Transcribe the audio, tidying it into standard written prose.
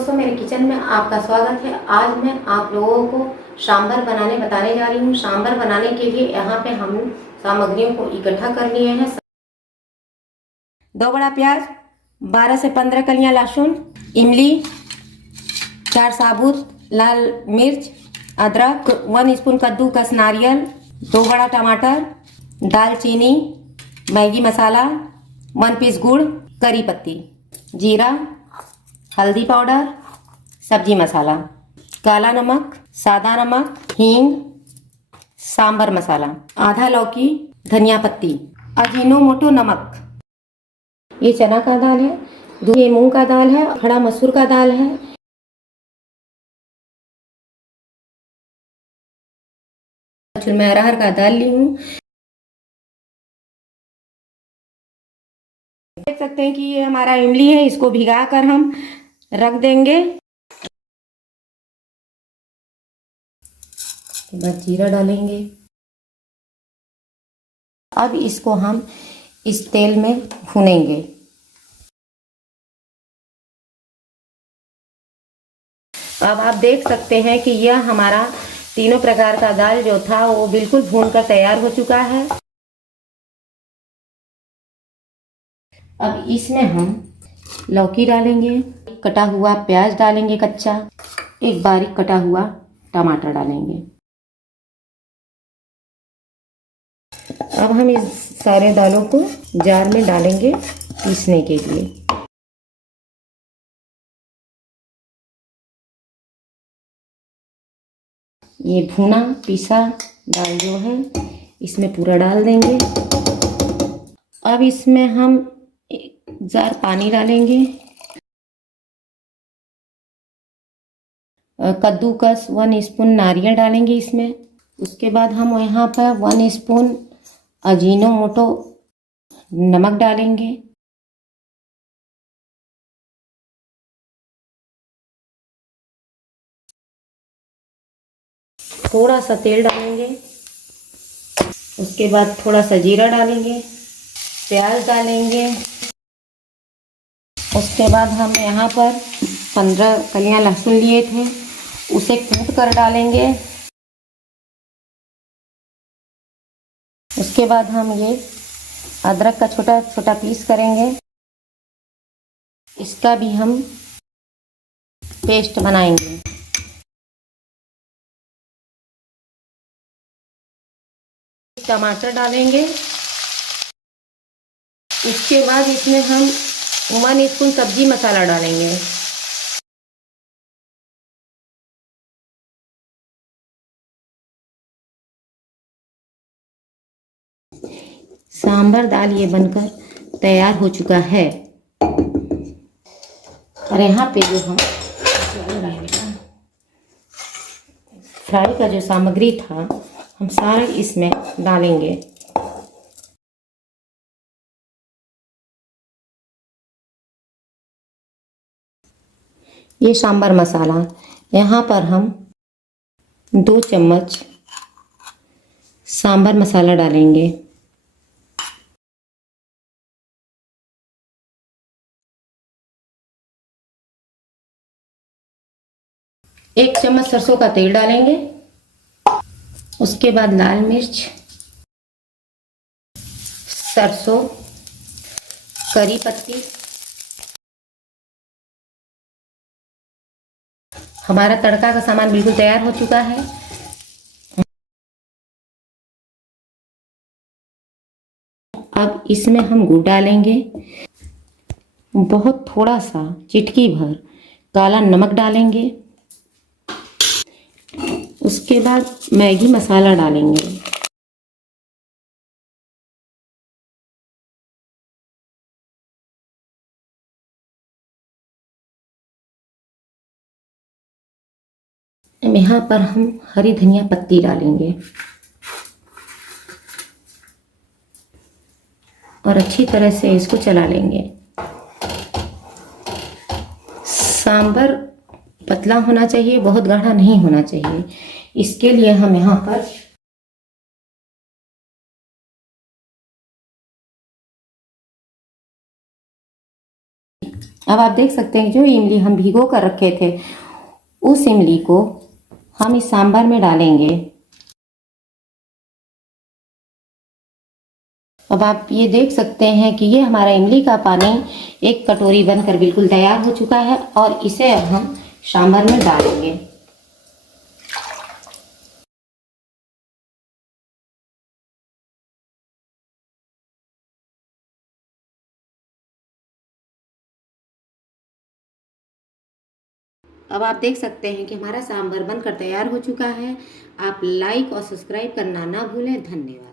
दोस्तों, मेरे किचन में आपका स्वागत है। आज मैं आप लोगों को सांभर बनाने बताने जा रही हूँ। सांभर बनाने के लिए यहाँ पे हम सामग्रियों को इकट्ठा कर लिए हैं। 2 बड़ा प्याज, 12 से 15 कलियाँ लहसुन, इमली, 4 साबुत लाल मिर्च, अदरक, 1 स्पून कद्दूकस नारियल, 2 बड़ा टमाटर, दालचीनी, मैगी मसाला, 1 पीस गुड़, करी पत्ती, जीरा, हल्दी पाउडर, सब्जी मसाला, काला नमक, सादा नमक, हींग, सांभर मसाला, आधा लौकी, धनिया पत्ती, अजीनोमोटो नमक। ये चना का दाल है, ये मूंग का दाल है, खड़ा मसूर का दाल है। मैं अरहर का दाल ली हूँ। देख सकते हैं कि ये हमारा इमली है, इसको भिगा कर हम रख देंगे। बस जीरा डालेंगे। अब इसको हम इस तेल में भूनेंगे। अब आप देख सकते हैं कि यह हमारा तीनों प्रकार का दाल जो था वो बिल्कुल भून कर तैयार हो चुका है। अब इसमें हम लौकी डालेंगे, कटा हुआ प्याज डालेंगे कच्चा, एक बारीक कटा हुआ टमाटर डालेंगे। अब हम इस सारे दालों को जार में डालेंगे पीसने के लिए। ये भुना पीसा दाल जो है इसमें पूरा डाल देंगे। अब इसमें हम 1 जार पानी डालेंगे। कद्दूकस 1 स्पून नारियल डालेंगे इसमें। उसके बाद हम यहाँ पर 1 स्पून अजीनोमोटो नमक डालेंगे। थोड़ा सा तेल डालेंगे। उसके बाद थोड़ा सा जीरा डालेंगे, प्याज डालेंगे। उसके बाद हम यहाँ पर 15 कलियाँ लहसुन लिए थे, उसे कूट कर डालेंगे। उसके बाद हम ये अदरक का छोटा छोटा पीस करेंगे। इसका भी हम पेस्ट बनाएंगे। टमाटर डालेंगे। इसके बाद इसमें हम 1 स्पून सब्जी मसाला डालेंगे। सांभर दाल ये बनकर तैयार हो चुका है। और यहाँ पे जो हम फ्राई का जो सामग्री था हम सारा इसमें डालेंगे। ये सांभर मसाला, यहाँ पर हम 2 चम्मच सांभर मसाला डालेंगे। एक चम्मच सरसों का तेल डालेंगे। उसके बाद लाल मिर्च, सरसों, करी पत्ती। हमारा तड़का का सामान बिल्कुल तैयार हो चुका है। अब इसमें हम गुड़ डालेंगे। बहुत थोड़ा सा चिटकी भर काला नमक डालेंगे। उसके बाद मैगी मसाला डालेंगे। अब यहाँ पर हम हरी धनिया पत्ती डालेंगे और अच्छी तरह से इसको चला लेंगे। सांभर पतला होना चाहिए, बहुत गाढ़ा नहीं होना चाहिए। इसके लिए हम यहाँ पर अब आप देख सकते हैं जो इमली हम भिगो कर रखे थे उस इमली को हम इस सांभर में डालेंगे। अब आप ये देख सकते हैं कि ये हमारा इमली का पानी एक कटोरी बनकर बिल्कुल तैयार हो चुका है और इसे अब हम सांभर में डालेंगे। अब आप देख सकते हैं कि हमारा सांभर बनकर तैयार हो चुका है। आप लाइक और सब्सक्राइब करना ना भूलें। धन्यवाद।